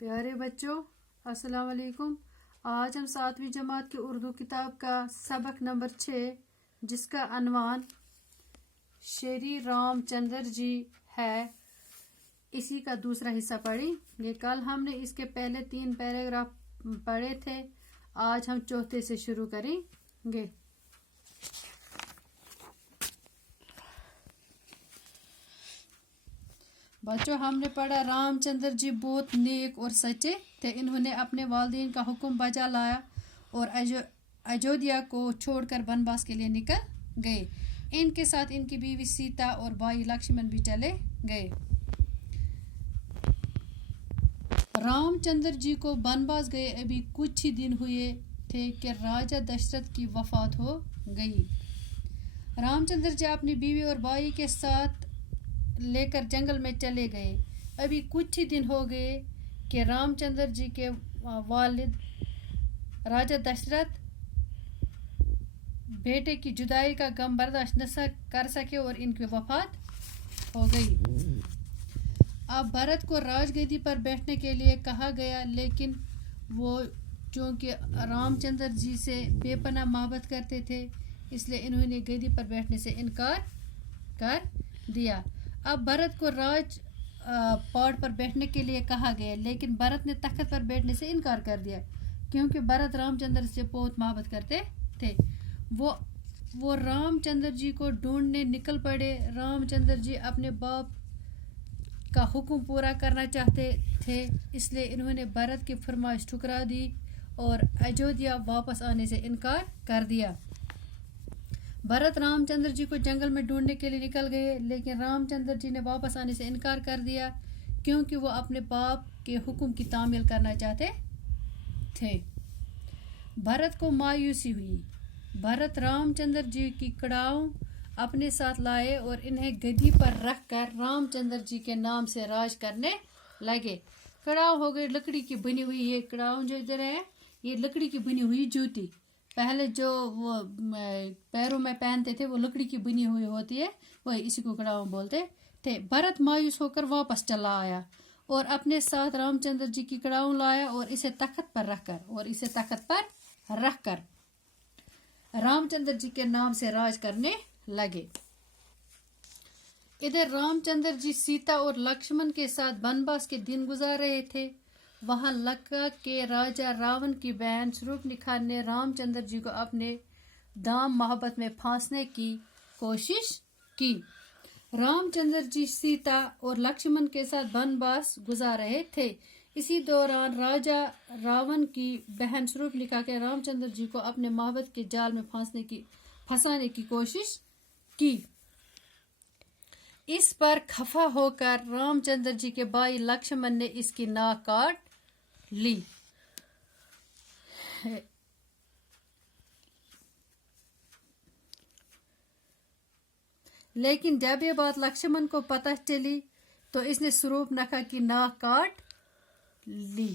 پیارے بچوں، السلام علیکم۔ آج ہم 7ویں جماعت کی اردو کتاب کا سبق نمبر 6 جس کا عنوان شری رام چندر جی ہے، اسی کا دوسرا حصہ پڑھیں گے۔ کل ہم نے اس کے پہلے 3 پیراگراف پڑھے تھے، آج ہم چوتھے سے شروع کریں گے۔ بچوں، ہم نے پڑھا رام چندر جی بہت نیک اور سچے تھے۔ انہوں نے اپنے والدین کا حکم بجا لایا اور اجودھیا کو چھوڑ کر بنواس کے لیے نکل گئے۔ ان کے ساتھ ان کی بیوی سیتا اور بھائی لکشمن بھی چلے گئے۔ رام چندر جی کو بنواس گئے ابھی کچھ ہی دن ہوئے تھے کہ راجا دشرتھ کی وفات ہو گئی۔ رام چندر جی اپنی بیوی اور بھائی کے ساتھ لے کر جنگل میں چلے گئے۔ ابھی کچھ ہی دن ہو گئے کہ رام چندر جی کے والد راجا دشرتھ بیٹے کی جدائی کا غم برداشت نہ کر سکے اور ان کی وفات ہو گئی۔ اب بھرت کو راج گدی پر بیٹھنے کے لیے کہا گیا، لیکن وہ چونکہ رام چندر جی سے بے پناہ محبت کرتے تھے، اس لیے انہوں نے گدی پر بیٹھنے سے انکار کر دیا۔ اب بھرت کو راج پاٹ پر بیٹھنے کے لیے کہا گیا، لیکن بھرت نے تخت پر بیٹھنے سے انکار کر دیا، کیونکہ بھرت رام چندر سے بہت محبت کرتے تھے۔ وہ رام چندر جی کو ڈھونڈنے نکل پڑے۔ رام چندر جی اپنے باپ کا حکم پورا کرنا چاہتے تھے، اس لیے انہوں نے بھرت کی فرمائش ٹھکرا دی اور اجودھیا واپس آنے سے انکار کر دیا۔ بھرت رام چندر جی کو جنگل میں ڈھونڈنے کے لیے نکل گئے، لیکن رام چندر جی نے واپس آنے سے انکار کر دیا، کیونکہ وہ اپنے باپ کے حکم کی تعمیل کرنا چاہتے تھے۔ بھرت کو مایوسی ہوئی۔ بھرت رام چندر جی کی کڑاؤں اپنے ساتھ لائے اور انہیں گدی پر رکھ کر رام چندر جی کے نام سے راج کرنے لگے۔ کڑاؤں ہو گئی لکڑی کی بنی ہوئی، یہ کڑاؤں جو ادھر ہے یہ لکڑی کی بنی ہوئی جوتی، پہلے جو وہ پیروں میں پہنتے تھے وہ لکڑی کی بنی ہوئی ہوتی ہے، وہ اسی کو کڑاؤں بولتے تھے۔ بھرت مایوس ہو کر واپس چلا آیا اور اپنے ساتھ رام چندر جی کی کڑاؤں لایا اور اسے تخت پر رکھ کر رام چندر جی کے نام سے راج کرنے لگے۔ ادھر رام چندر جی سیتا اور لکشمن کے ساتھ بنواس کے دن گزار رہے تھے۔ وہاں لنکا کے راجا راون کی بہن شورپنکھا نے رام چندر جی کو اپنے دام محبت میں پھانسنے کی کوشش کی۔ رام چندر جی سیتا اور لکشمن کے ساتھ بنواس گزار رہے تھے۔ اسی دوران راجا راون کی بہن شورپنکھا نے رام چندر جی کو اپنے محبت کے جال میں پھنسانے کی کوشش کی۔ اس پر خفا ہو کر رام چندر جی کے بھائی لکشمن نے اس کی ناک کاٹ لی۔ لیکن جب یہ بات لکشمن کو پتہ چلی تو اس نے شورپنکھا کی ناک کاٹ لی۔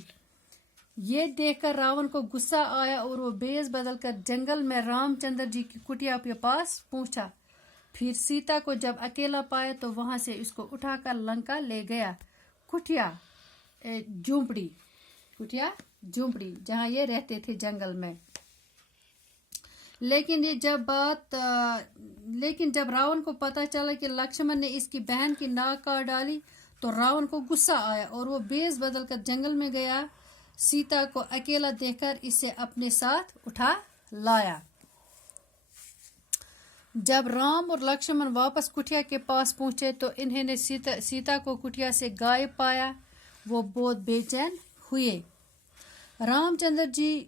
یہ دیکھ کر راون کو غصہ آیا اور وہ بیس بدل کر جنگل میں رام چندر جی کی کٹیا کے پاس پہنچا۔ پھر سیتا کو جب اکیلا پایا تو وہاں سے اس کو اٹھا کر لنکا لے گیا، کٹیا جھونپڑی جہاں یہ رہتے تھے جنگل میں۔ لیکن جب راون کو پتہ چلا کہ لکشمن نے اس کی بہن کی ناک کاٹ ڈالی تو راون کو غصہ آیا اور وہ بیس بدل کر جنگل میں گیا۔ سیتا کو اکیلا دیکھ کر اسے اپنے ساتھ اٹھا لایا۔ جب رام اور لکشمن واپس کٹیا کے پاس پہنچے تو انہوں نے سیتا کو کٹیا سے غائب پایا۔ وہ بہت بے چین ہوئے۔ رام چندر جی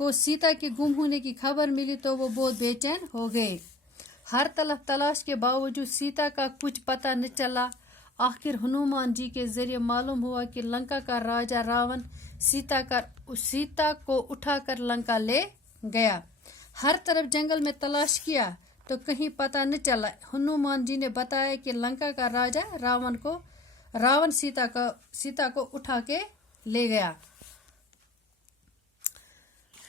کو سیتا کے گم ہونے کی خبر ملی تو وہ بہت بے چین ہو گئے۔ ہر طرف تلاش کے باوجود سیتا کا کچھ پتہ نہ چلا۔ آخر ہنومان جی کے ذریعے معلوم ہوا کہ لنکا کا راجا راون سیتا کو اٹھا کر لنکا لے گیا۔ ہر طرف جنگل میں تلاش کیا تو کہیں پتہ نہ چلا۔ ہنومان جی نے بتایا کہ لنکا کا راجا راون سیتا کو اٹھا کے لے گیا۔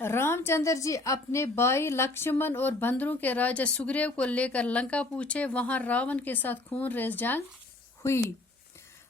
رام چندر جی اپنے بھائی لکشمن اور بندروں کے راجا سگریو کو لے کر لنکا پہنچے۔ وہاں راون کے ساتھ خون ریز جنگ ہوئی۔